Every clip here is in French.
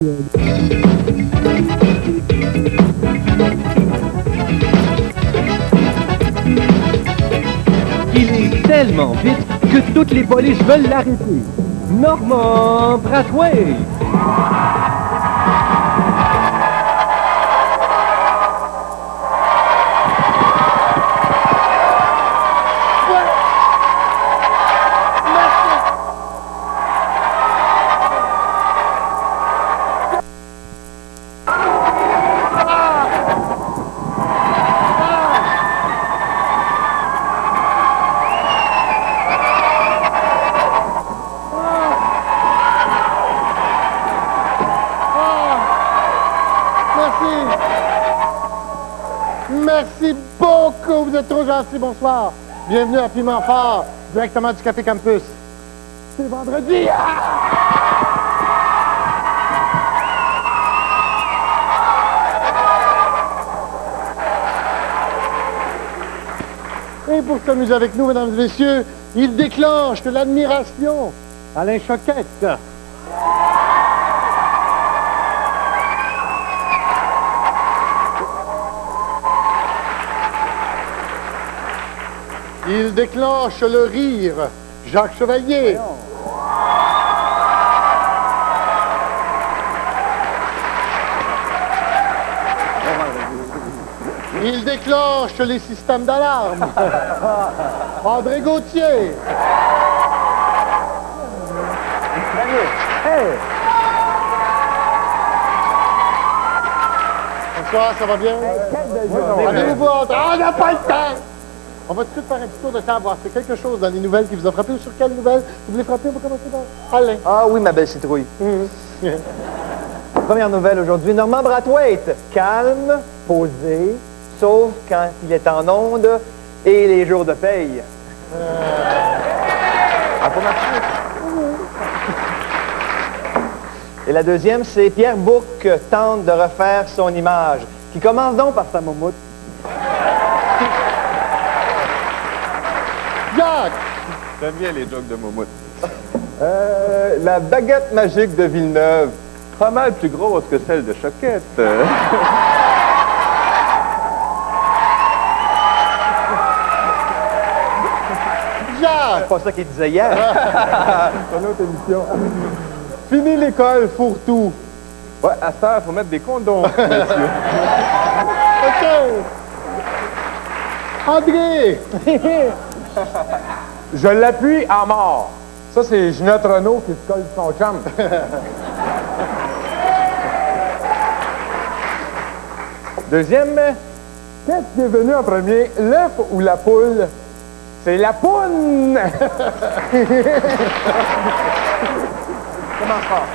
Il est tellement vite que toutes les polices veulent l'arrêter. Normand Brathwaite. Merci beaucoup, vous êtes trop gentils, bonsoir. Bienvenue à Piment Fort, directement du Café Campus. C'est vendredi! Et pour s'amuser avec nous, mesdames et messieurs, il déclenche de l'admiration. Alain Choquette. Il déclenche le rire. Jacques Chevalier. Il déclenche les systèmes d'alarme. André Gauthier. Hey. Bonsoir, ça va bien? Allez-vous voir? Ah, on n'a pas le temps! On va tout de suite faire un petit tour de table, voir c'est quelque chose dans les nouvelles qui vous a frappé. Sur quelle nouvelle vous voulez frapper? On va commencer par Alain. Ah oui, ma belle citrouille. Première nouvelle aujourd'hui, Normand Brathwaite. Calme, posé, sauf quand il est en onde et les jours de paye. A pas marché? Et la deuxième, c'est Pierre Bourque tente de refaire son image, qui commence donc par sa moumoute. Jacques! J'aime bien les jokes de Moumoute. La baguette magique de Villeneuve. Pas mal plus grosse que celle de Choquette. Jacques! C'est pas ça qu'il disait hier. Une autre émission. Fini l'école, fourre-tout. Ouais, à ça, il faut mettre des condoms, messieurs. OK! André! Je l'appuie à mort. Ça, c'est Ginette Renault qui se colle son chum. Deuxième, qu'est-ce qui est venu en premier, l'œuf ou la poule? C'est la poune! Commence fort.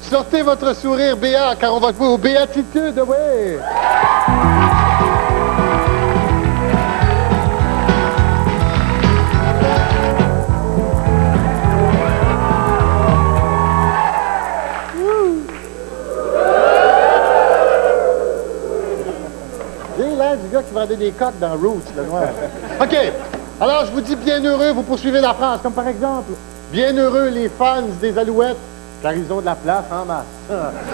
Sortez votre sourire béat, car on va jouer aux béatitudes, oui! J'ai l'air du gars qui vendait des coques dans Roots, le noir. OK. Alors, je vous dis bien heureux, vous poursuivez la phrase, comme par exemple, bien heureux les fans des Alouettes, car ils ont de la place en masse.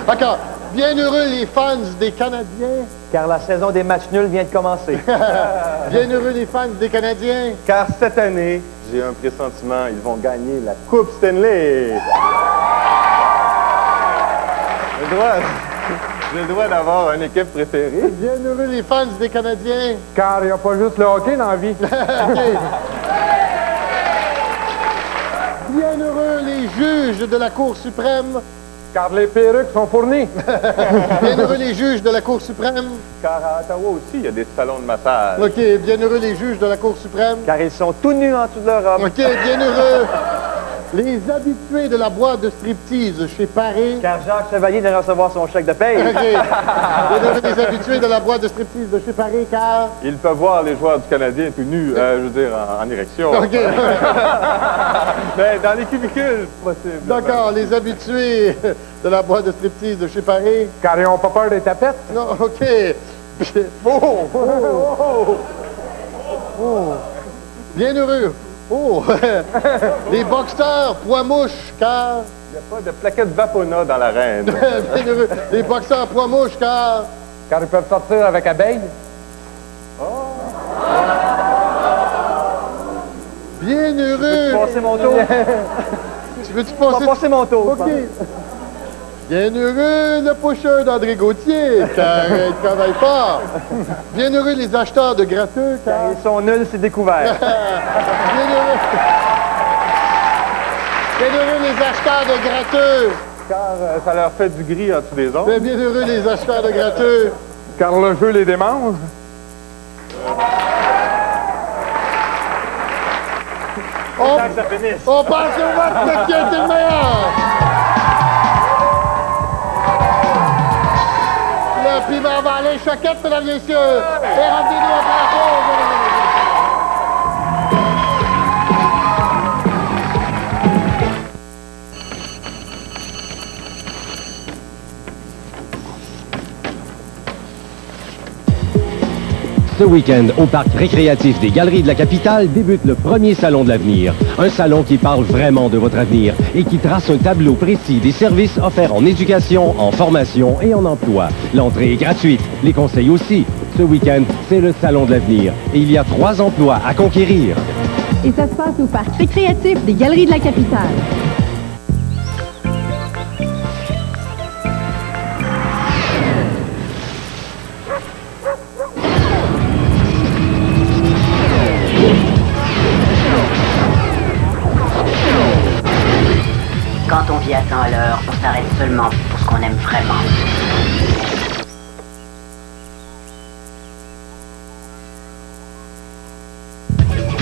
D'accord. Bien heureux les fans des Canadiens. Car la saison des matchs nuls vient de commencer. Bien heureux les fans des Canadiens. Car cette année, j'ai un pressentiment, ils vont gagner la Coupe Stanley. J'ai le droit d'avoir une équipe préférée. Bien heureux les fans des Canadiens. Car il n'y a pas juste le hockey dans la vie. OK. Bien heureux les juges de la Cour suprême. Car les perruques sont fournies. Bien heureux les juges de la Cour suprême. Car à Ottawa aussi, il y a des salons de massage. OK. Bien heureux les juges de la Cour suprême. Car ils sont tout nus en dessous de leur robe. OK. Bien heureux les habitués de la boîte de striptease chez Paris. Car Jacques Chevalier vient de recevoir son chèque de paye. OK. Bien heureux les habitués de la boîte de striptease de chez Paris, car... Ils peuvent voir les joueurs du Canadien tout nus, je veux dire, en érection. OK. Mais dans les cubicules, possible. D'accord. Les habitués de la boîte de striptease de chez Paris. Car ils n'ont pas peur des tapettes. Non, OK. Oh! Bien heureux Oh! Les boxeurs poids-mouche, car... Il n'y a pas de plaquette Vapona dans l'arène. Bienheureux. Les boxeurs poids-mouche, car... Car ils peuvent sortir avec abeille. Bienheureux. Passer mon tour. Tu veux-tu On va passer? passer mon tour. OK. Bienheureux le pocheur d'André Gauthier, car il travaille fort. Bienheureux les acheteurs de gratteux, car... Ils sont nuls, c'est découvert. Bienheureux... Bienheureux les acheteurs de gratteux. Car ça leur fait du gris en dessous des autres. Ben, bienheureux les acheteurs de gratteux. Car le jeu les démange. On passe au vote de qui a été le meilleur. Le piment va aller choquette, mesdames et messieurs. Et ramenez-nous après la pause. Ce week-end, au parc récréatif des Galeries de la Capitale, débute le premier Salon de l'avenir. Un salon qui parle vraiment de votre avenir et qui trace un tableau précis des services offerts en éducation, en formation et en emploi. L'entrée est gratuite, les conseils aussi. Ce week-end, c'est le Salon de l'avenir et il y a 3 emplois à conquérir. Et ça se passe au parc récréatif des Galeries de la Capitale. Quand on vit à 100 à l'heure, on s'arrête seulement pour ce qu'on aime vraiment.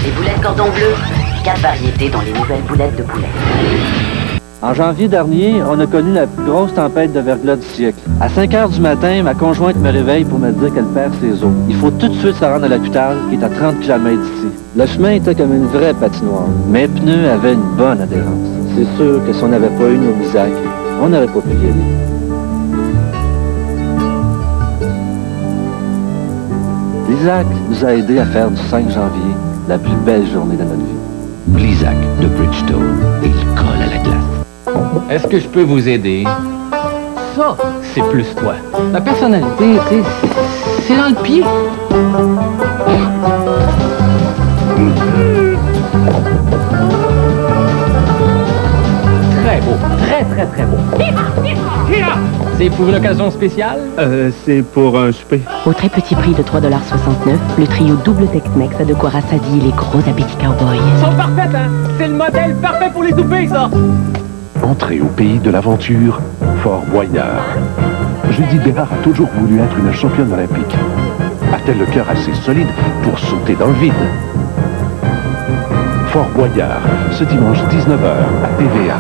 Les boulettes cordon bleu, 4 variétés dans les nouvelles boulettes de poulet. En janvier dernier, on a connu la plus grosse tempête de verglas du siècle. À 5 heures du matin, ma conjointe me réveille pour me dire qu'elle perd ses os. Il faut tout de suite se rendre à l'hôpital, qui est à 30 km d'ici. Le chemin était comme une vraie patinoire. Mes pneus avaient une bonne adhérence. C'est sûr que si on n'avait pas eu nos bisacs, on n'aurait pas pu y aller. L'Isaac nous a aidés à faire du 5 janvier la plus belle journée de notre vie. Blizac de Bridgestone. Il colle à la glace. Est-ce que je peux vous aider? Ça, c'est plus toi. La personnalité, tu sais, c'est dans le pied. Très beau. Très beau. C'est pour une occasion spéciale? C'est pour un souper. Au très petit prix de 3,69 $, le trio double Tex-Mex a de quoi rassasier les gros appétits cowboys. Ils sont parfaites, hein? C'est le modèle parfait pour les soupers, ça! Entrez au pays de l'aventure, Fort Boyard. Judith Bérard a toujours voulu être une championne olympique. A-t-elle le cœur assez solide pour sauter dans le vide? Fort Boyard, ce dimanche 19h à TVA.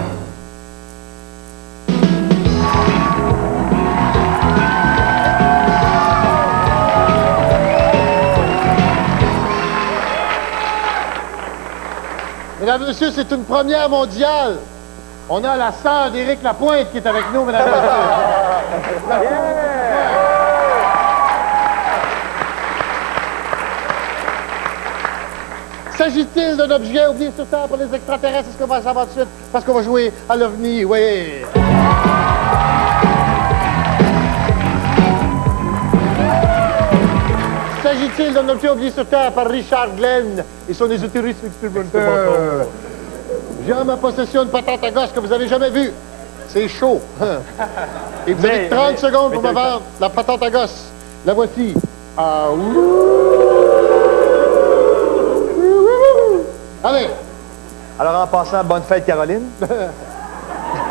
Mesdames et messieurs, c'est une première mondiale. On a la sœur d'Éric Lapointe qui est avec nous, mesdames et messieurs. S'agit-il d'un objet oublié sur Terre pour les extraterrestres? Est-ce qu'on va savoir tout de suite? Parce qu'on va jouer à l'OVNI, oui. S'agit-il d'un objet oublié sur Terre par Richard Glenn et son ésotérisme expérimental? J'ai en ma possession une patente à gosse que vous avez jamais vue. C'est chaud. Et vous avez 30 secondes pour me vendre la patente à gosse. La voici. Ah, allez. Alors, en passant, bonne fête, Caroline.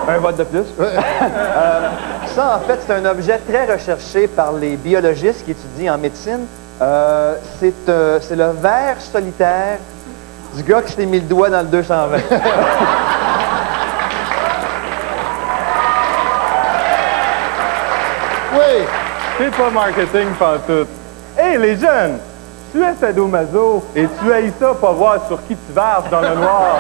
Un vote de plus. Ça, en fait, c'est un objet très recherché par les biologistes qui étudient en médecine. C'est le ver solitaire du gars qui s'est mis le doigt dans le 220. Oui. C'est pas marketing pantoute. Hé, les jeunes, tu es sadomaso et tu haïs ça pour voir sur qui tu verses dans le noir.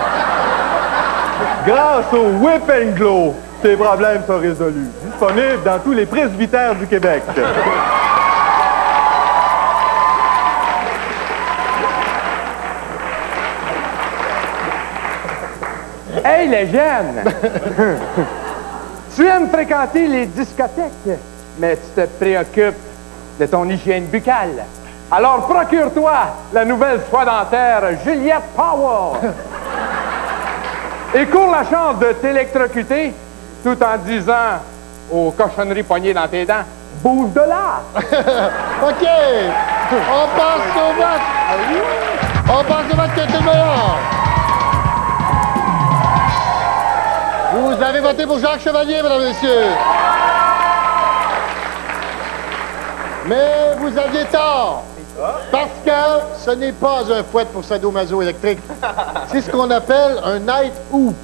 Grâce au Whip and Glow, tes problèmes sont résolus. Disponible dans tous les presbytères du Québec. Hey, les jeunes! Tu aimes fréquenter les discothèques, mais tu te préoccupes de ton hygiène buccale. Alors procure-toi la nouvelle soie dentaire Juliette Powell. Et cours la chance de t'électrocuter tout en disant aux cochonneries poignées dans tes dents, bouge de là! OK! On passe au vote! On passe au vote que c'est le meilleur! Vous avez voté pour Jacques Chevalier, mesdames et messieurs. Mais vous aviez tort. Parce que ce n'est pas un fouet pour sadomaso électrique. C'est ce qu'on appelle un night hoop.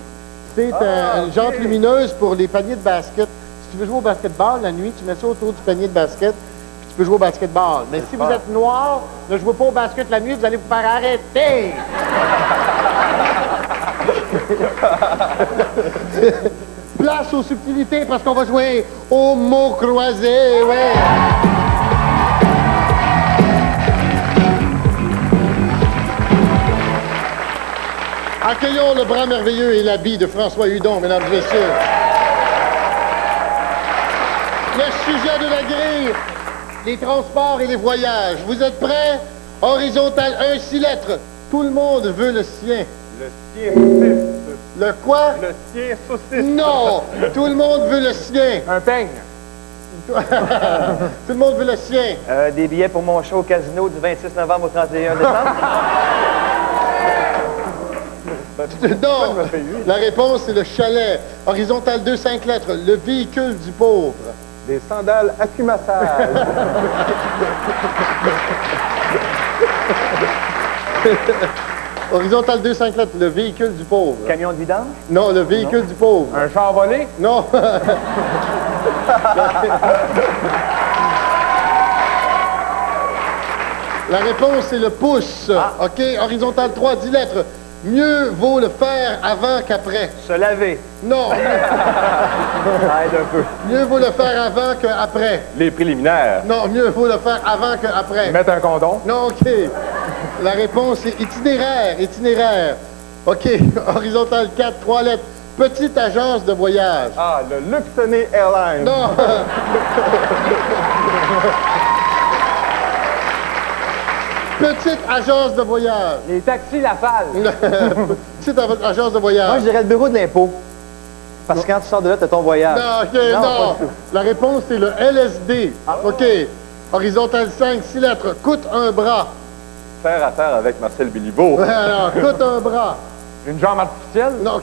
C'est une jante lumineuse pour les paniers de basket. Si tu veux jouer au basketball la nuit, tu mets ça autour du panier de basket, puis tu peux jouer au basketball. Mais si vous êtes noir, ne jouez pas au basket la nuit, vous allez vous faire arrêter. Place aux subtilités parce qu'on va jouer aux mots croisés, ouais. Accueillons le bras merveilleux et l'habit de François Hudon, mesdames et messieurs. Le sujet de la grille, les transports et les voyages. Vous êtes prêts? Horizontal 1, 6 lettres. Tout le monde veut le sien. Le sien saucisse. Le quoi? Le sien saucisse. Non! Tout le monde veut le sien. Un peigne. Tout le monde veut le sien. Des billets pour mon show au casino du 26 novembre au 31 décembre. Non! La réponse, c'est le chalet. Horizontal 2, 5 lettres. Le véhicule du pauvre. Des sandales acumassage. Horizontal 2, 5 lettres. Le véhicule du pauvre. Camion de vidange? Non, le véhicule du pauvre. Un char volé? Non. La réponse, c'est le pouce. OK, horizontal 3, 10 lettres. Mieux vaut le faire avant qu'après. Se laver. Non. Ça aide un peu. Mieux vaut le faire avant qu'après. Les préliminaires. Non, mieux vaut le faire avant qu'après. Mettre un condom? Non, OK. La réponse est itinéraire. Itinéraire. OK, horizontal 4, 3 lettres. Petite agence de voyage. Ah, le Luxonné Airlines. Non. Petite agence de voyage. Les taxis Lasalle. Petite agence de voyage. Moi, je dirais le bureau de l'impôt. Parce que quand tu sors de là, t'as ton voyage. Non, OK, Non, non. pas du tout. La réponse, c'est le LSD. OK. Horizontal 5, 6 lettres. Coûte un bras. Faire affaire avec Marcel Béliveau. Alors, coûte un bras. Une jambe artificielle? Non,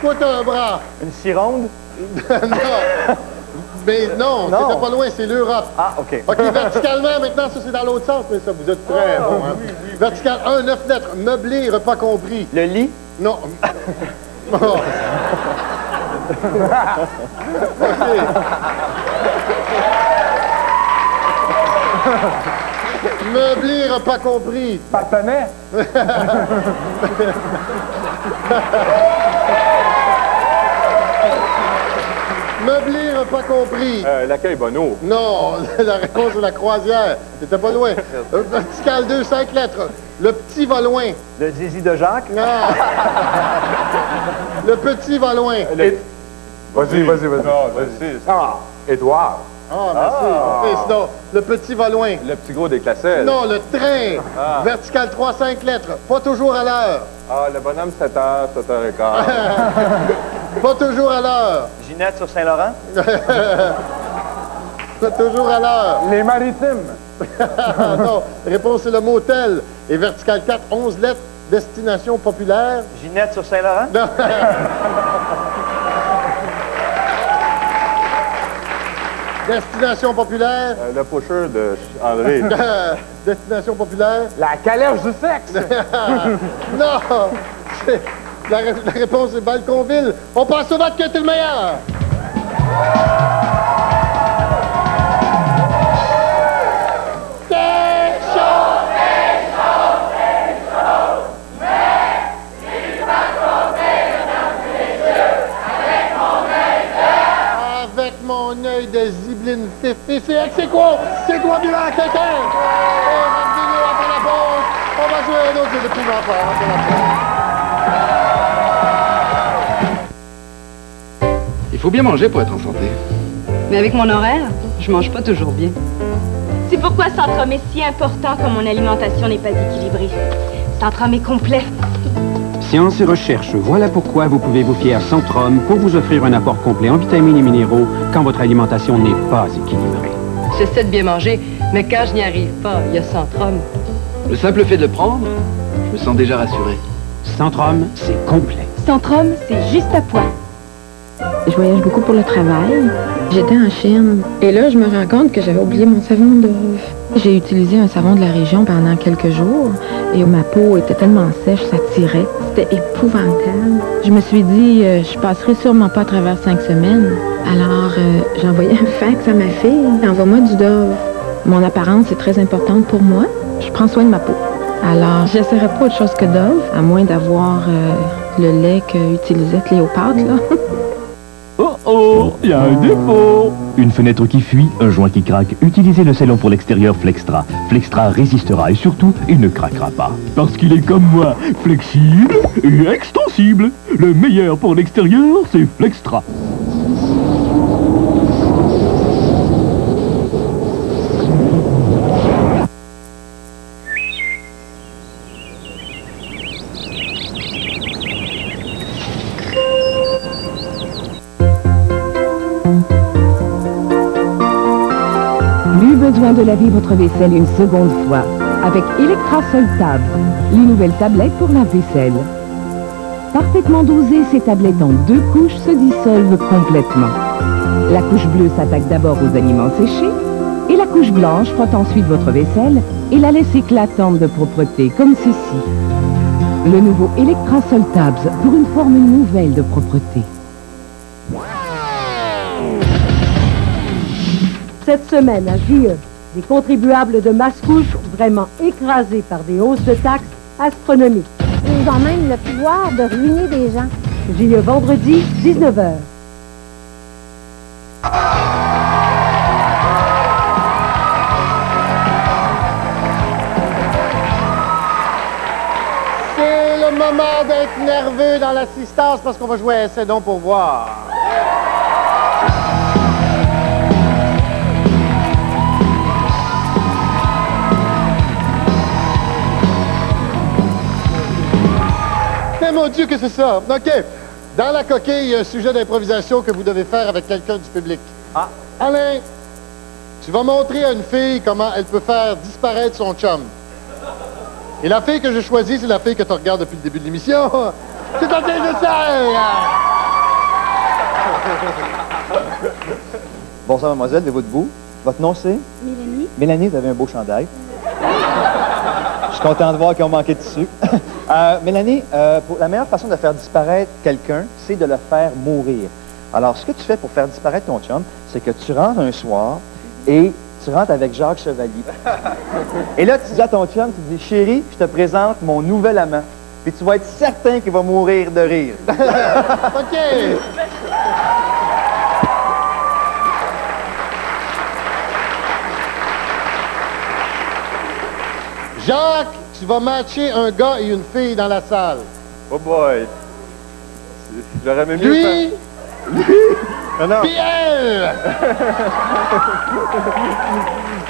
coûte un bras. Une cironde? Non. Mais non, Non. c'était pas loin, c'est l'Europe. Ah, OK. OK, verticalement, maintenant, ça, c'est dans l'autre sens, mais ça, vous êtes très bon. Hein? Vertical 1, 9 lettres. Meublé, repas compris. Le lit? Non. Oh. OK. Meublé, repas compris. Partenaire? Meublé, repas compris. L'accueil Bonneau. Non, la réponse est la croisière. C'était pas loin. Vertical 2, 5 lettres. Le petit va loin. Le zizi de Jacques? Non. Le petit va loin. Vas-y. Non, vas-y. Ah, Édouard. Ah, merci. OK, sinon, le petit va loin. Le petit gros des Classelles. Non, le train. Vertical 3, 5 lettres. Pas toujours à l'heure. Ah, le bonhomme 7h, 7h15. Pas toujours à l'heure. Ginette sur Saint-Laurent? Pas toujours à l'heure. Les maritimes. Non, réponse c'est le motel. Et vertical 4, 11 lettres. Destination populaire. Ginette sur Saint-Laurent? Non. Destination populaire. Le pusher de André. Destination populaire. La calèche du sexe. Non. La réponse est Balconville. On passe au vote que t'es le meilleur. Avec mon œil de zibeline fif. Et c'est quoi? C'est quoi bien quelqu'un? jouer un autre jeu de piment fort. Il faut bien manger pour être en santé. Mais avec mon horaire, je mange pas toujours bien. C'est pourquoi Centrum est si important quand mon alimentation n'est pas équilibrée. Centrum est complet. Science et recherche, voilà pourquoi vous pouvez vous fier à Centrum pour vous offrir un apport complet en vitamines et minéraux quand votre alimentation n'est pas équilibrée. J'essaie de bien manger, mais quand je n'y arrive pas, il y a Centrum. Le simple fait de le prendre, je me sens déjà rassuré. Centrum, c'est complet. Centrum, c'est juste à point. Je voyage beaucoup pour le travail. J'étais en Chine. Et là, je me rends compte que j'avais oublié mon savon d'Ove. J'ai utilisé un savon de la région pendant quelques jours et ma peau était tellement sèche, ça tirait. C'était épouvantable. Je me suis dit, je passerai sûrement pas à travers 5 semaines. Alors, j'ai envoyé un fax à ma fille. Envoie-moi du Dove. Mon apparence est très importante pour moi. Je prends soin de ma peau. Alors, j'essaierai pas autre chose que Dove, à moins d'avoir le lait qu'utilisait Cléopâtre, là. Oh oh, il y a un défaut. Une fenêtre qui fuit, un joint qui craque. Utilisez le scellon pour l'extérieur Flextra. Flextra résistera et surtout, il ne craquera pas. Parce qu'il est comme moi, flexible et extensible. Le meilleur pour l'extérieur, c'est Flextra. Besoin de laver votre vaisselle une seconde fois avec Electra Tab, les nouvelles tablettes pour la vaisselle. Parfaitement dosées, ces tablettes en 2 couches se dissolvent complètement. La couche bleue s'attaque d'abord aux aliments séchés et la couche blanche frotte ensuite votre vaisselle et la laisse éclatante de propreté, comme ceci. Le nouveau Electra Tabs pour une formule nouvelle de propreté. Cette semaine à JE, des contribuables de Mascouche vraiment écrasés par des hausses de taxes astronomiques. Ils ont même le pouvoir de ruiner des gens. JE vendredi, 19h. C'est le moment d'être nerveux dans l'assistance parce qu'on va jouer à Essai donc pour voir. Mon Dieu, que c'est ça? OK. Dans la coquille, il y a un sujet d'improvisation que vous devez faire avec quelqu'un du public. Ah. Alain, tu vas montrer à une fille comment elle peut faire disparaître son chum. Et la fille que j'ai choisie, c'est la fille que tu regardes depuis le début de l'émission. C'est en train de ça! Bonsoir, mademoiselle, levez-vous debout. Votre nom, c'est? Mélanie. Mélanie, vous avez un beau chandail. Je suis content de voir qu'ils ont manqué de tissu. Mélanie, la meilleure façon de faire disparaître quelqu'un, c'est de le faire mourir. Alors, ce que tu fais pour faire disparaître ton chum, c'est que tu rentres un soir et tu rentres avec Jacques Chevalier. Et là, tu dis à ton chum, tu dis, chérie, je te présente mon nouvel amant. Puis tu vas être certain qu'il va mourir de rire. OK. Jacques, tu vas matcher un gars et une fille dans la salle. Oh boy. J'aurais même mieux Lui? Lui? Non, non. Puis elle!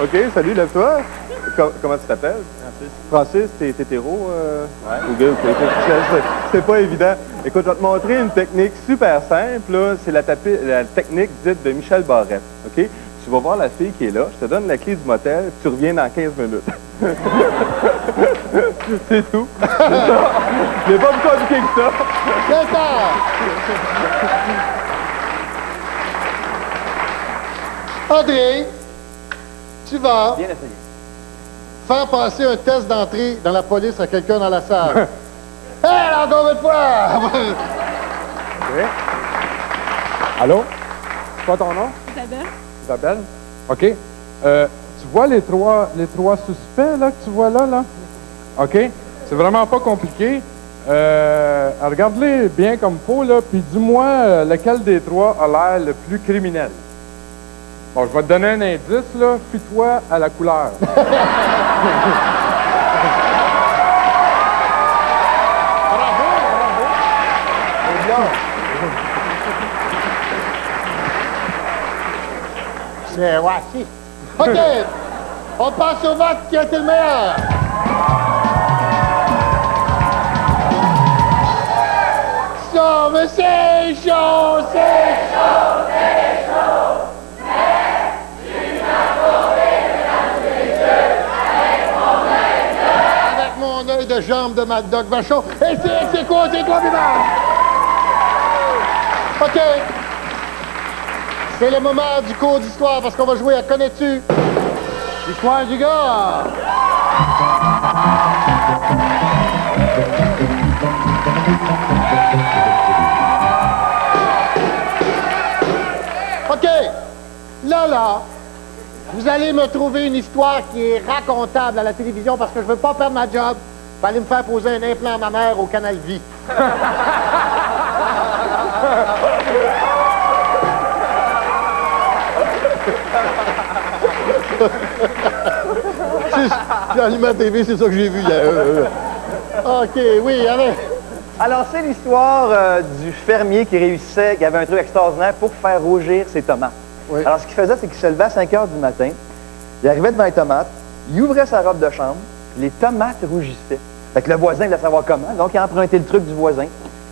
OK, salut, lève-toi. Comment tu t'appelles? Francis, t'es hétéro? Ouais. OK. C'est pas évident. Écoute, je vais te montrer une technique super simple, là. C'est la technique dite de Michel Barrette, OK? Tu vas voir la fille qui est là, je te donne la clé du motel, tu reviens dans 15 minutes. C'est tout. Il n'est pas plus compliqué que ça. C'est ça! André, tu vas faire passer un test d'entrée dans la police à quelqu'un dans la salle. Hé, encore une fois! OK. Allô? C'est quoi ton nom? Isabelle. Isabelle? OK. Tu vois les trois suspects là, que tu vois là? OK? C'est vraiment pas compliqué. Regarde-les bien comme faut, là, puis dis-moi lequel des trois a l'air le plus criminel. Bon, je vais te donner un indice, là. Fie-toi à la couleur. voici. OK. On passe au vote. Qui a été le meilleur? Chaud, mais c'est chaud, c'est chaud, c'est chaud. Mais tu m'as trouvé, mesdames et messieurs, avec mon œil de jambe de Mad Dog Vachon. Et c'est quoi, Bimard? OK. C'est le moment du cours d'histoire parce qu'on va jouer à Connais-tu? L'histoire du gars. OK. Là, vous allez me trouver une histoire qui est racontable à la télévision parce que je veux pas perdre ma job. Vous allez me faire poser un implant à ma mère au Canal Vie. J'ai allumé la TV, c'est ça que j'ai vu hier. OK, oui, allez. Alors, c'est l'histoire du fermier qui réussissait, qui avait un truc extraordinaire pour faire rougir ses tomates. Oui. Alors, ce qu'il faisait, c'est qu'il se levait à 5 heures du matin, il arrivait devant les tomates, il ouvrait sa robe de chambre, puis les tomates rougissaient. Fait que le voisin voulait savoir comment, donc il a emprunté le truc du voisin.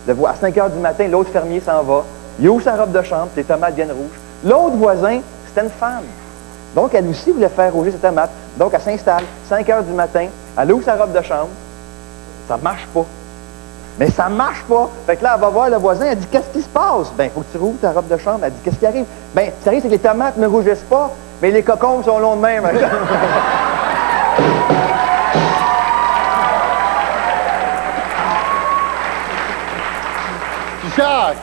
À 5 heures du matin, l'autre fermier s'en va, il ouvre sa robe de chambre, puis les tomates viennent rouges. L'autre voisin, c'était une femme. Donc, elle aussi voulait faire rougir ses tomates. Donc, elle s'installe, 5 heures du matin, elle ouvre sa robe de chambre, ça marche pas. Mais ça marche pas. Fait que là, elle va voir le voisin, elle dit, qu'est-ce qui se passe? Ben, il faut que tu rouvres ta robe de chambre. Elle dit, qu'est-ce qui arrive? Ben, ce qui arrive, c'est que les tomates ne rougissent pas, mais les cocombes sont longs de même. Jacques!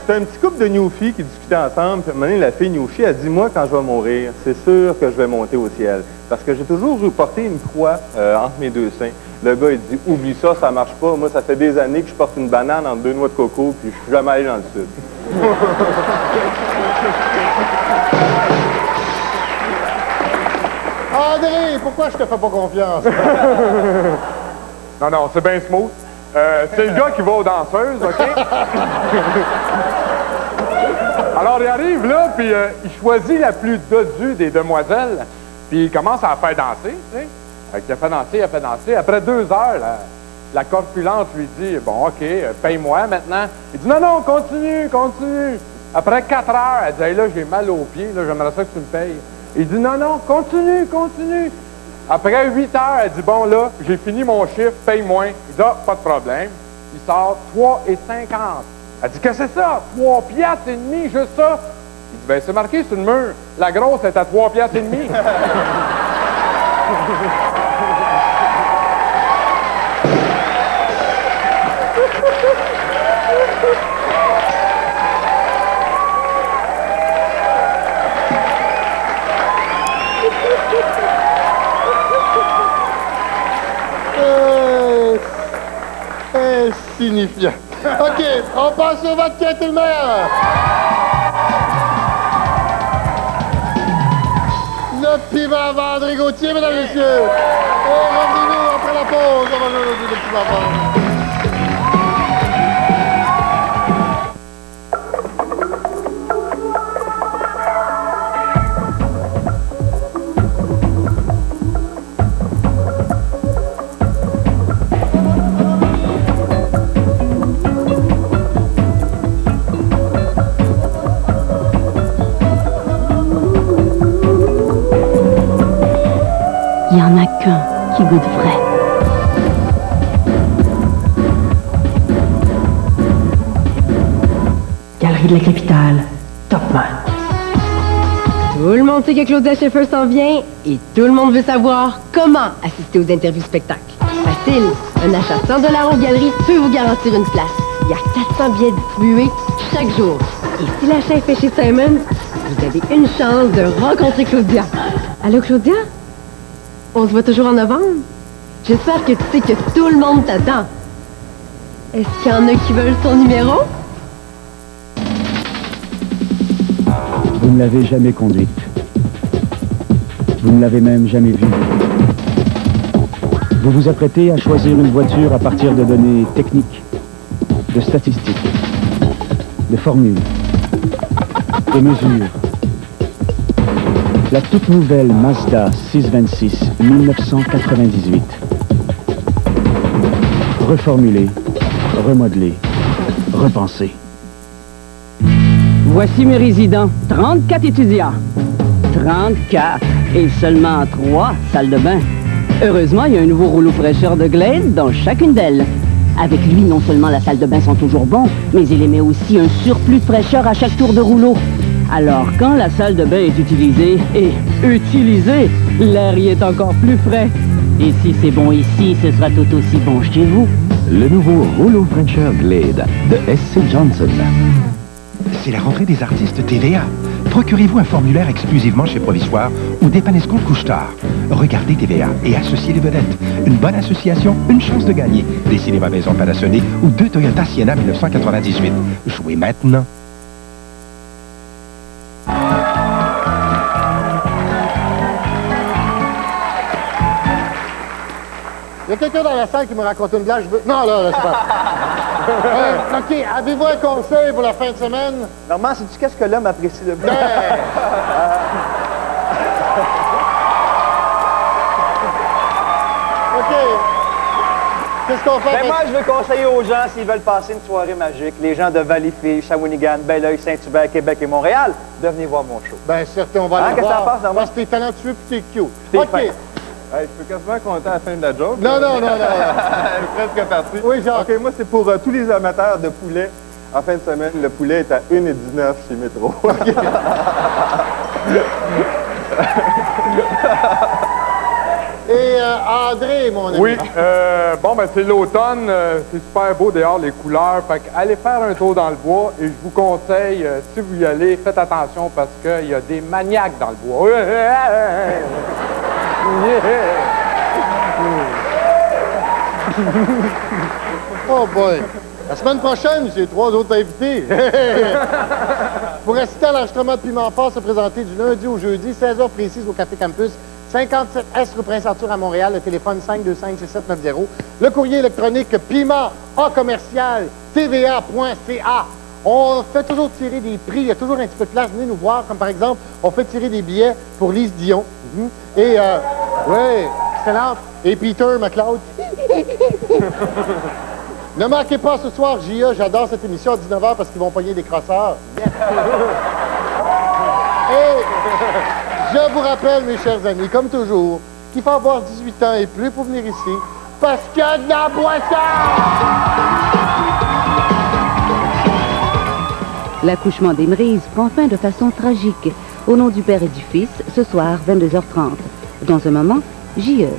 C'était un petit couple de newfies qui discutaient ensemble. Puis à un moment donné, la fille newfie a dit, moi, quand je vais mourir, c'est sûr que je vais monter au ciel. Parce que j'ai toujours porté une croix entre mes deux seins. Le gars, il dit, oublie ça, ça marche pas. Moi, ça fait des années que je porte une banane entre 2 noix de coco, puis je suis jamais allé dans le sud. André, pourquoi je te fais pas confiance? Non, c'est bien smooth. C'est le gars qui va aux danseuses, OK? Alors, il arrive là, puis il choisit la plus dodue des demoiselles, puis il commence à la faire danser, tu sais. Il a fait danser. Après 2 heures, la corpulente lui dit, bon, OK, paye-moi maintenant. Il dit, non, continue. Après 4 heures, elle dit, hey, là, j'ai mal aux pieds, là, j'aimerais ça que tu me payes. Il dit, non, continue. Après 8 heures, elle dit, bon, là, j'ai fini mon chiffre, paye-moi. Il dit, ah, pas de problème. Il sort 3,50. Elle dit, qu'est-ce que c'est ça? 3 piastres et demi, juste ça? Il dit, ben, c'est marqué sur le mur. La grosse est à 3 piastres et demi. Insignifiant. OK, on passe au vote qui a été le meilleur. Le piment à André Gauthier, mesdames et messieurs. Et revenez-nous après la pause. On va jouer le piment à André. Il n'y en a qu'un qui goûte vrai. Galerie de la Capitale, Top Man. Tout le monde sait que Claudia Schiffer s'en vient et tout le monde veut savoir comment assister aux interviews spectacles. Facile, un achat de 100 $ aux galeries peut vous garantir une place. Il y a 400 billets distribués chaque jour. Et si l'achat est fait chez Simon, vous avez une chance de rencontrer Claudia. Allô, Claudia? On se voit toujours en novembre? J'espère que tu sais que tout le monde t'attend. Est-ce qu'il y en a qui veulent son numéro? Vous ne l'avez jamais conduite. Vous ne l'avez même jamais vue. Vous vous apprêtez à choisir une voiture à partir de données techniques, de statistiques, de formules, de mesures. La toute nouvelle Mazda 626 1998. Reformulée, remodelée, repensée. Voici mes résidents, 34 étudiants. 34 et seulement 3 salles de bain. Heureusement, il y a un nouveau rouleau fraîcheur de Glade dans chacune d'elles. Avec lui, non seulement la salle de bain sont toujours bons, mais il émet aussi un surplus de fraîcheur à chaque tour de rouleau. Alors, quand la salle de bain est utilisée, l'air y est encore plus frais. Et si c'est bon ici, ce sera tout aussi bon chez vous. Le nouveau rouleau fraîcheur Glade de S.C. Johnson. C'est la rentrée des artistes TVA. Procurez-vous un formulaire exclusivement chez Provisoire ou Dépanesco Couche-Tard. Regardez TVA et associez les vedettes. Une bonne association, une chance de gagner. Des cinémas maison Panasonic ou 2 Toyota Sienna 1998. Jouez maintenant. Il y a quelqu'un dans la salle qui me raconte une blague, je veux... Non, là, c'est pas... OK, avez-vous un conseil pour la fin de semaine? Normand, sais-tu qu'est-ce que l'homme apprécie le plus? OK. Qu'est-ce qu'on fait? Ben moi, je veux conseiller aux gens, s'ils veulent passer une soirée magique, les gens de Valleyfield, Shawinigan, Belleuil, Saint-Hubert, Québec et Montréal, de venir voir mon show. Ben certain, on va aller voir. Qu'est-ce que ça passe, Normand? Parce que t'es talentueux puis t'es cute. OK. Hey, je peux quasiment compter à la fin de la joke. Non. Presque parti. Oui, genre. OK, moi, c'est pour tous les amateurs de poulet. En fin de semaine, le poulet est à 1,19 chez Métro. Et André, mon ami. Oui, bon, ben c'est l'automne, c'est super beau dehors, les couleurs. Fait que allez faire un tour dans le bois et je vous conseille, si vous y allez, faites attention parce qu'il y a des maniaques dans le bois. Oh boy! La semaine prochaine, j'ai 3 autres invités. Pour assister à l'enregistrement de Piment Fort, se présenter du lundi au jeudi, 16h précise au Café Campus, 57S rue Prince-Arthur à Montréal, le téléphone 525-6790. Le courrier électronique piment à commercial tva.ca. On fait toujours tirer des prix, il y a toujours un petit peu de place, venez nous voir, comme par exemple, on fait tirer des billets pour Lise Dion. Et, oui, excellent. Et Peter McLeod. Ne manquez pas ce soir, J.A., j'adore cette émission à 19h parce qu'ils vont pogner des crosseurs. Yes. Et je vous rappelle, mes chers amis, comme toujours, qu'il faut avoir 18 ans et plus pour venir ici parce qu'il y a de la boisson! L'accouchement d'Émerise prend fin de façon tragique. Au nom du Père et du Fils, ce soir, 22h30. Dans un moment, J.E.